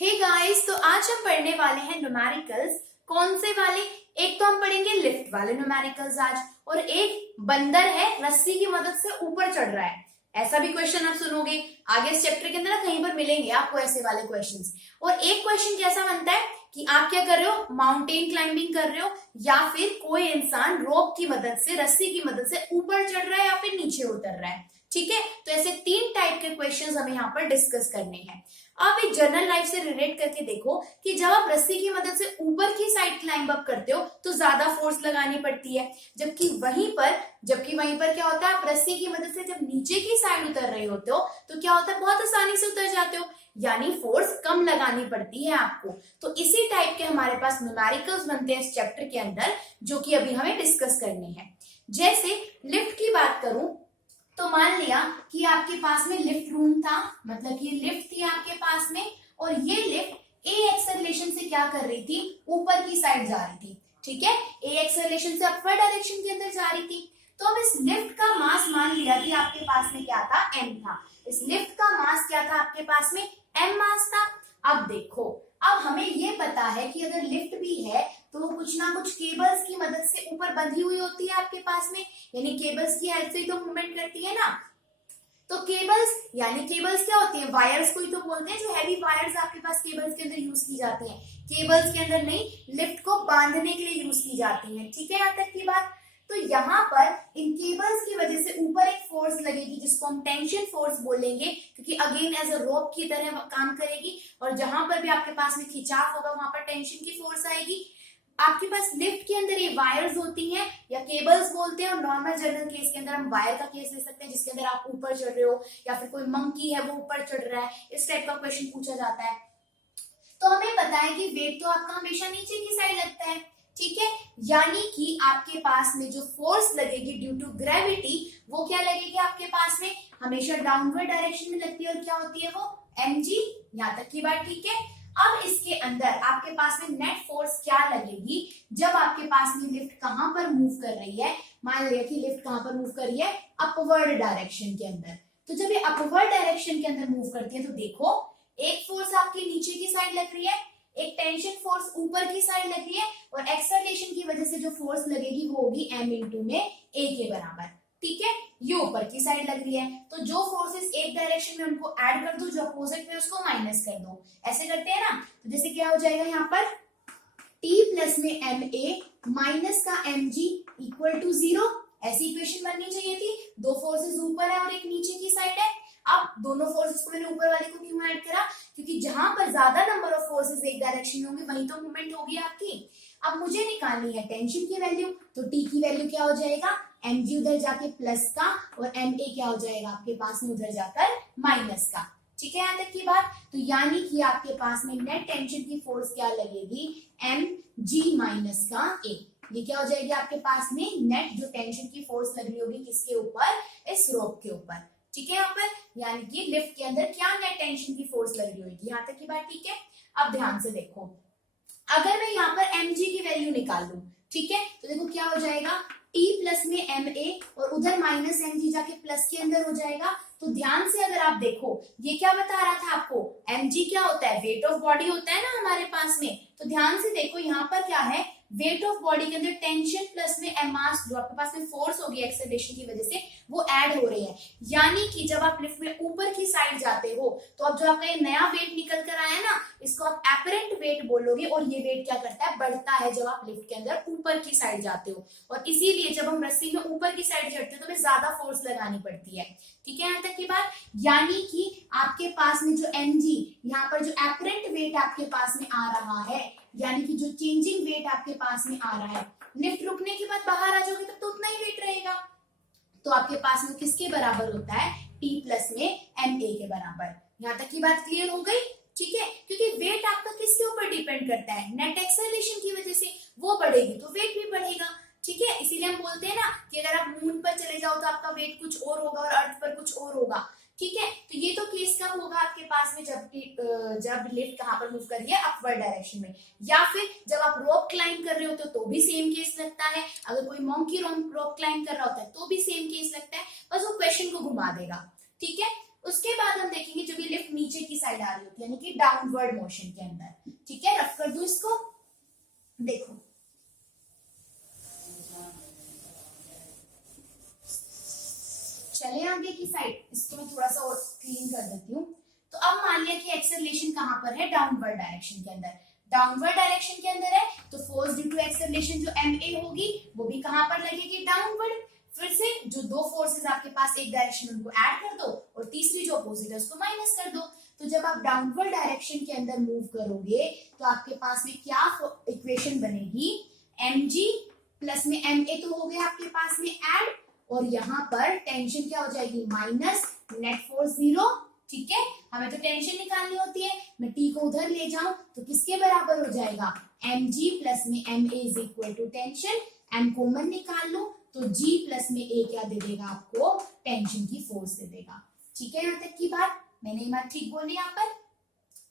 Hey guys, तो आज हम पढ़ने वाले हैं न्यूमेरिकल्स। कौन से वाले? एक तो हम पढ़ेंगे लिफ्ट वाले न्यूमेरिकल्स आज, और एक बंदर है रस्सी की मदद से ऊपर चढ़ रहा है। ऐसा भी क्वेश्चन आप सुनोगे आगे इस चैप्टर के अंदर ना, कहीं पर मिलेंगे आपको ऐसे वाले क्वेश्चंस। और एक क्वेश्चन कैसा बनता है कि आप क्या कर रहे हो, माउंटेन क्लाइंबिंग कर रहे हो, या फिर कोई इंसान रोप की मदद से, रस्सी की मदद से ऊपर चढ़ रहा है या फिर नीचे उतर रहा है। ठीक है, तो ऐसे 3 टाइप के क्वेश्चंस हमें यहाँ पर डिस्कस करने हैं। आप एक जनरल लाइफ से रिलेट करके देखो कि जब आप रस्सी की मदद से ऊपर की साइड क्लाइंब अप करते हो तो ज्यादा फोर्स लगानी पड़ती है, जबकि वहीं पर क्या होता है, आप रस्सी की मदद से जब नीचे की साइड उतर रहे होते हो तो क्या होता है, बहुत आसानी से उतर जाते हो, यानी फोर्स कम लगानी पड़ती है आपको। तो इसी टाइप के हमारे पास न्यूमेरिकल्स बनते हैं इस चैप्टर के अंदर, जो कि अभी हमें डिस्कस करने हैं। जैसे लिफ्ट की बात करूं तो मान लिया कि आपके पास में लिफ्ट रूम था, मतलब कि लिफ्ट थी आपके पास में, और ये लिफ्ट ए एक्सेलरेशन से क्या कर रही थी, ऊपर की साइड जा रही थी। ठीक है, ए एक्सेलरेशन से अपवर्ड डायरेक्शन के अंदर जा रही थी। तो अब इस लिफ्ट का मास मान लिया कि आपके पास में क्या था, एम था। इस लिफ्ट का मास क्या था आपके पास में, एम मास था। अब देखो, अब हमें ये पता है कि अगर लिफ्ट भी है तो कुछ ना कुछ केबल्स की मदद से ऊपर बंधी हुई होती है आपके पास में, यानी केबल्स की हेल्प से ही तो मूवमेंट करती है ना। तो केबल्स यानी केबल्स क्या होती है, वायर्स को ही तो बोलते हैं, जो हैवी वायर्स आपके पास केबल्स के अंदर यूज की जाती हैं। केबल्स के अंदर नहीं, लिफ्ट को बांधने के लिए यूज की जाती हैं। ठीक है, यहाँ तक की बात। तो यहाँ पर इन केबल्स की वजह से ऊपर एक फोर्स लगेगी जिसको हम टेंशन फोर्स बोलेंगे, क्योंकि अगेन एज अ रोप की तरह काम करेगी, और जहां पर भी आपके पास में खिंचाव होगा वहां पर टेंशन की फोर्स आएगी। आपके पास लिफ्ट के अंदर ये वायर्स होती हैं या केबल्स बोलते हैं, और नॉर्मल जनरल केस के अंदर हम वायर का केस ले सकते हैं जिसके अंदर आप ऊपर चढ़ रहे हो, या फिर कोई मंकी है वो ऊपर चढ़ रहा है, इस टाइप का क्वेश्चन पूछा जाता है। तो हमें पता है कि वेट तो आपका हमेशा नीचे की साइड लगता है। ठीक है, यानी कि आपके पास में जो फोर्स लगेगी ड्यू टू ग्रेविटी, वो क्या लगेगी आपके पास में, हमेशा डाउनवर्ड डायरेक्शन में लगती है, और क्या होती है वो, mg। यहाँ तक की बात ठीक है। अब इसके अंदर आपके पास में नेट फोर्स क्या लगेगी जब आपके पास में लिफ्ट कहां पर मूव कर रही है। मान लिया कि लिफ्ट कहां पर मूव कर रही है, अपवर्ड डायरेक्शन के अंदर। तो जब ये अपवर्ड डायरेक्शन के अंदर मूव करती है तो देखो, एक फोर्स आपकी नीचे की साइड लग रही है, एक टेंशन फोर्स ऊपर की साइड लग रही है, और एक्सेलरेशन की वजह से जो फोर्स लगेगी वो होगी m इंटू में a के बराबर। ठीक है, ये ऊपर की साइड लग रही है, तो जो फोर्सेस एक डायरेक्शन में उनको ऐड कर दो, जो अपोजिट में उसको माइनस कर दो। ऐसे करते हैं ना, तो जैसे क्या हो जाएगा यहाँ पर, t प्लस में ma माइनस का mg इक्वल टू 0। ऐसी इक्वेशन बननी चाहिए थी। दो फोर्सेस ऊपर है और एक नीचे की साइड है। अब दोनों फोर्सेस को मैंने ऊपर वाले को क्यों ऐड करा, क्योंकि जहां पर ज्यादा नंबर ऑफ फोर्सेस एक डायरेक्शन में होंगे वहीं तो मूवमेंट होगी आपकी। अब मुझे निकालनी है टेंशन की वैल्यू, तो टी की वैल्यू क्या हो जाएगा, mg उधर जाके प्लस का, और ma क्या हो जाएगा आपके पास में उधर जाकर माइनस का। ठीक है, यहाँ तक की बात। तो यानी कि आपके पास में नेट टेंशन की फोर्स क्या लगेगी, mg माइनस का a। ये क्या हो जाएगी आपके पास में नेट जो टेंशन की फोर्स लग रही होगी किसके ऊपर, इस रोप के ऊपर। ठीक है, यहाँ पर यानी कि लिफ्ट के अंदर क्या नेट टेंशन की फोर्स लग रही होगी। यहाँ तक की बात ठीक है। अब ध्यान से देखो, अगर मैं यहाँ पर mg की वैल्यू निकाल लूं, ठीक है, तो देखो क्या हो जाएगा, t प्लस में ma, और उधर माइनस mg जाके प्लस के अंदर हो जाएगा। तो ध्यान से अगर आप देखो, ये क्या बता रहा था आपको, mg क्या होता है, वेट ऑफ बॉडी होता है ना हमारे पास में। तो ध्यान से देखो यहाँ पर क्या है, वेट ऑफ बॉडी के अंदर टेंशन प्लस में एम मास, जो आपके पास में फोर्स होगी एक्सेलरेशन की वजह से, वो ऐड हो रही है। यानी कि जब आप लिफ्ट में ऊपर की साइड जाते हो तो अब जो आपका ये नया वेट निकल कर आया ना, इसको आप एपरेंट वेट बोलोगे, और ये वेट क्या करता है, बढ़ता है जब आप लिफ्ट के अंदर ऊपर की साइड जाते हो। और इसीलिए जब हम रस्सी में ऊपर की साइड चढ़ते हैं तो हमें ज्यादा फोर्स लगानी पड़ती है। ठीक है, यहाँ तक की बात। यानी कि आपके पास में जो mg, यहाँ पर जो एपरेंट वेट आपके पास में आ रहा है, यानी कि जो चेंजिंग वेट आपके पास में आ रहा है, लिफ्ट रुकने के बाद बाहर आ जाओगे तब तो उतना ही वेट रहेगा। तो आपके पास में किसके बराबर होता है, t प्लस में ma के बराबर। यहाँ तक की बात क्लियर हो गई। ठीक है, क्योंकि वेट आपका किसके ऊपर डिपेंड करता है, नेट एक्सेलरेशन की वजह से वो बढ़ेगी तो वेट भी बढ़ेगा। ठीक है, इसीलिए हम बोलते हैं ना कि अगर आप मून पर चले जाओ तो आपका वेट कुछ और होगा और अर्थ पर कुछ और होगा। ठीक है, तो ये तो केस कब होगा आपके पास में, जब लिफ्ट कहां पर मूव कर रही है, अपवर्ड डायरेक्शन में, या फिर जब आप रोप क्लाइंब कर रहे होते हो तो भी सेम केस लगता है। अगर कोई मंकी रोप क्लाइंब कर रहा होता है तो भी सेम केस लगता है, बस वो क्वेश्चन को घुमा देगा। ठीक है, उसके बाद हम देखेंगे जब ये लिफ्ट नीचे की साइड साइड आ रही होती है, यानी कि डाउनवर्ड मोशन के अंदर। ठीक है, रफ कर दूं इसको, देखो चले आगे की साइड, इसको मैं थोड़ा सा और क्लीन कर देती हूँ। तो अब मान लिया कि एक्सेलरेशन कहां पर है, डाउनवर्ड डायरेक्शन के अंदर। डाउनवर्ड डायरेक्शन के अंदर है तो फोर्स ड्यू टू एक्सेलरेशन जो ma होगी वो भी कहां पर लगेगी, डाउनवर्ड। फिर से जो दो फोर्सेस आपके पास एक डायरेक्शन उनको ऐड कर दो और तीसरी जो अपोजिट है उसको माइनस कर दो। तो जब आप डाउनवर्ड डायरेक्शन के अंदर मूव करोगे तो आपके पास में क्या इक्वेशन बनेगी, mg प्लस में ma तो हो गया आपके पास में ऐड, और यहाँ पर टेंशन क्या हो जाएगी, माइनस, नेट फोर्स 0। ठीक है, हमें तो टेंशन निकालनी होती है, मैं टी को उधर ले जाऊं तो किसके बराबर हो जाएगा, mg प्लस में ma is equal to tension, m common निकाल लो तो g प्लस में a क्या दे देगा आपको, टेंशन की फोर्स दे देगा। ठीक है, यहाँ तक की बात, मैंने ये बात ठीक बोली, यहाँ पर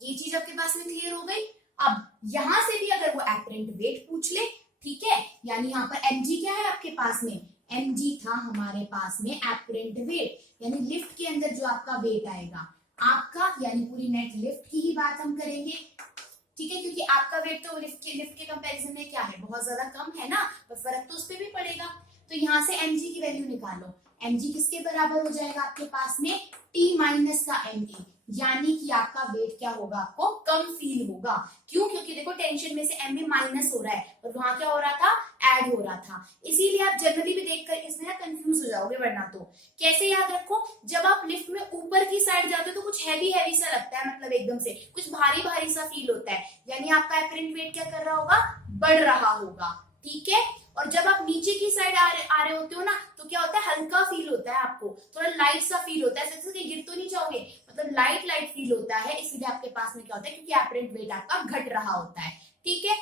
ये चीज आपके पास में क्लियर हो गई। अब यहां से भी अगर वो एपरेंट वेट पूछ ले, ठीक है, यानी यहाँ पर mg क्या है आपके पास में, mg था हमारे पास में एपरेंट वेट, यानी लिफ्ट के अंदर जो आपका वेट आएगा आपका, यानी पूरी नेट लिफ्ट की ही बात हम करेंगे। ठीक है, क्योंकि आपका वेट तो लिफ्ट के कंपैरिजन में क्या है, बहुत ज्यादा कम है ना, पर फर्क तो उस पर भी पड़ेगा। तो यहाँ से mg की वैल्यू निकालो, mg किसके बराबर हो जाएगा आपके पास में, t माइनस का ma, यानी कि आपका वेट क्या होगा, आपको कम फील होगा। क्यों, क्योंकि देखो टेंशन में से ma माइनस हो रहा है और वहां क्या हो रहा था, ऐड हो रहा था। इसीलिए आप जनरली भी देखकर इसमें ना कंफ्यूज हो जाओगे, वरना तो कैसे याद रखो, जब आप लिफ्ट में ऊपर की साइड जाते हो तो कुछ हैवी हैवी सा लगता है, मतलब एकदम से कुछ भारी भारी सा फील होता है, यानी आपका एपरेंट वेट क्या कर रहा होगा, बढ़ रहा होगा। ठीक है, और जब आप नीचे की साइड आ रहे होते हो ना तो क्या होता है, हल्का फील होता है, आपको थोड़ा लाइट सा फील होता है, जैसे गिर तो नहीं जाओगे, मतलब लाइट लाइट फील होता है। इसीलिए आपके पास में क्या होता है, क्योंकि एपरेंट वेट आपका घट रहा होता है। ठीक है,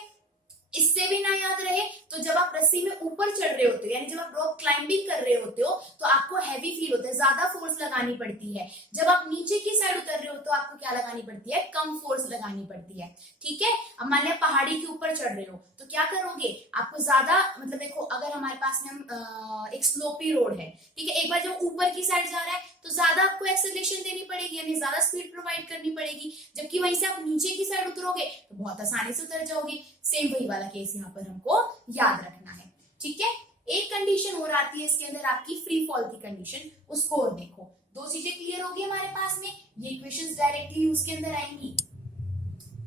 इससे भी ना याद रहे तो जब आप रस्सी में ऊपर चढ़ रहे होते हो, यानी जब आप रॉक क्लाइंबिंग कर रहे होते हो तो आपको हैवी फील होता है, ज्यादा फोर्स लगानी पड़ती है। जब आप नीचे की साइड उतर रहे हो तो आपको क्या लगानी पड़ती है, कम फोर्स लगानी पड़ती है। ठीक है, अब मान लिया पहाड़ी के ऊपर चढ़ रहे हो तो क्या करोगे, आपको ज्यादा, मतलब देखो अगर हमारे पास में हम एक स्लोपी रोड है, ठीक है, एक बार जब ऊपर की साइड जा रहा है तो ज्यादा आपको एक्सेलरेशन देनी पड़ेगी, यानी ज्यादा स्पीड प्रोवाइड करनी पड़ेगी, जबकि वहीं से आप नीचे की साइड उतरोगे तो बहुत आसानी से उतर जाओगे। सेम वही वाला केस यहाँ पर हमको याद रखना है। ठीक है, एक कंडीशन और आती है इसके अंदर आपकी फ्री फॉल की कंडीशन, उसको और देखो। दो चीजें क्लियर होगी हमारे पास में, ये इक्वेशंस डायरेक्टली उसके अंदर आएंगी।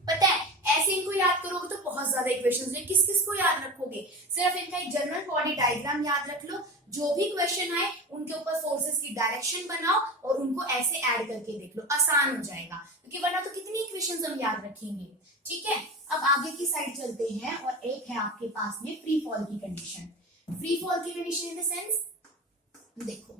पता है ऐसे इनको याद करोगे तो बहुत ज्यादा इक्वेशंस है, किस किस को याद रखोगे, सिर्फ इनका एक जनरल बॉडी डायग्राम याद रख लो, जो भी क्वेश्चन आए उनके ऊपर फोर्सेस की डायरेक्शन बनाओ और उनको ऐसे ऐड करके देख लो, आसान हो जाएगा, क्योंकि वरना तो कितनी इक्वेशंस हम याद रखेंगे। ठीक है, अब आगे की साइड चलते हैं और एक है आपके पास में फ्री फॉल की कंडीशन। फ्री फॉल की कंडीशन इन द सेंस, देखो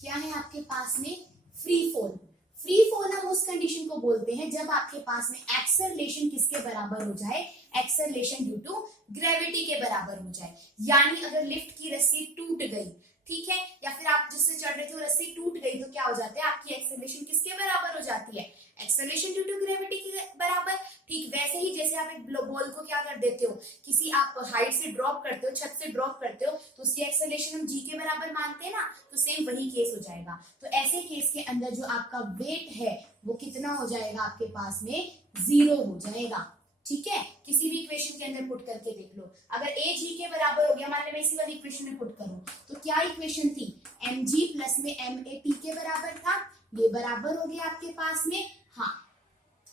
क्या है आपके पास में, फ्री फॉल। फ्री फॉल हम उस कंडीशन को बोलते हैं जब आपके पास में एक्सेलरेशन किसके बराबर हो जाए, एक्सेलरेशन ड्यू टू ग्रेविटी के बराबर हो जाए। यानी अगर लिफ्ट की रस्सी टूट गई, ठीक है, या फिर आप जिससे चढ़ रहे थे वो रस्सी टूट गई तो क्या हो जाता है, आपकी एक्सेलरेशन किसके बराबर हो जाती है, एक्सेलरेशन ड्यू टू ग्रेविटी के बराबर। ठीक वैसे ही जैसे आप एक बॉल को क्या कर देते हो, किसी आप हाइट से ड्रॉप करते हो, छत से ड्रॉप करते हो तो उसकी एक्सेलरेशन हम जी के बराबर मानते हैं ना, तो सेम वही केस हो जाएगा। तो ऐसे केस के अंदर जो आपका वेट है वो कितना हो जाएगा आपके पास में, 0 हो जाएगा। ठीक है, किसी भी इक्वेशन के अंदर पुट करके देख लो, अगर a g के बराबर हो गया, मान लो मैं इसी वाली इक्वेशन में पुट करूं तो क्या इक्वेशन थी, mg प्लस में ma t के बराबर था, ये बराबर हो गया आपके पास में। हाँ,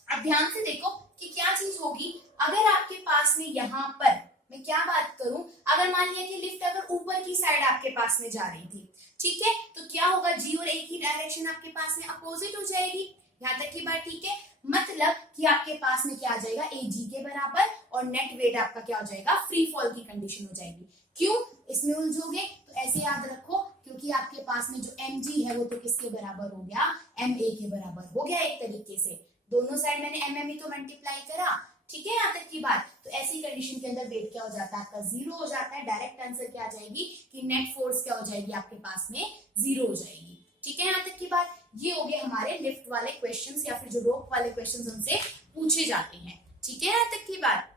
अब ध्यान से देखो कि क्या चीज होगी, अगर आपके पास में यहाँ पर मैं क्या बात करूं, अगर मान लिया कि लिफ्ट अगर ऊपर की साइड आपके पास में जा रही थी, ठीक है, तो क्या होगा, जी और ए की डायरेक्शन आपके पास में अपोजिट हो जाएगी। यहाँ तक की बात ठीक है, मतलब कि आपके पास में क्या आ जाएगा, ए जी के बराबर, और नेट वेट आपका क्या हो जाएगा, फ्री फॉल की कंडीशन हो जाएगी। क्यों इसमें उलझोगे, तो ऐसे याद रखो, क्योंकि आपके पास में जो mg है वो तो किसके बराबर हो गया, ma के बराबर हो गया। एक तरीके से दोनों साइड मैंने mm तो मल्टीप्लाई करा, ठीक है, यहाँ तक की बात। तो ऐसी कंडीशन के अंदर वेट क्या हो जाता है, आपका 0 हो जाता है। डायरेक्ट आंसर क्या आ जाएगी कि नेट फोर्स क्या हो जाएगी आपके पास में, 0 हो जाएगी। ठीक है, यहाँ तक की बात। ये हो गए हमारे लिफ्ट वाले क्वेश्चंस या फिर जो रोप वाले क्वेश्चंस हमसे पूछे जाते हैं। ठीक है, यहाँ तक की बात।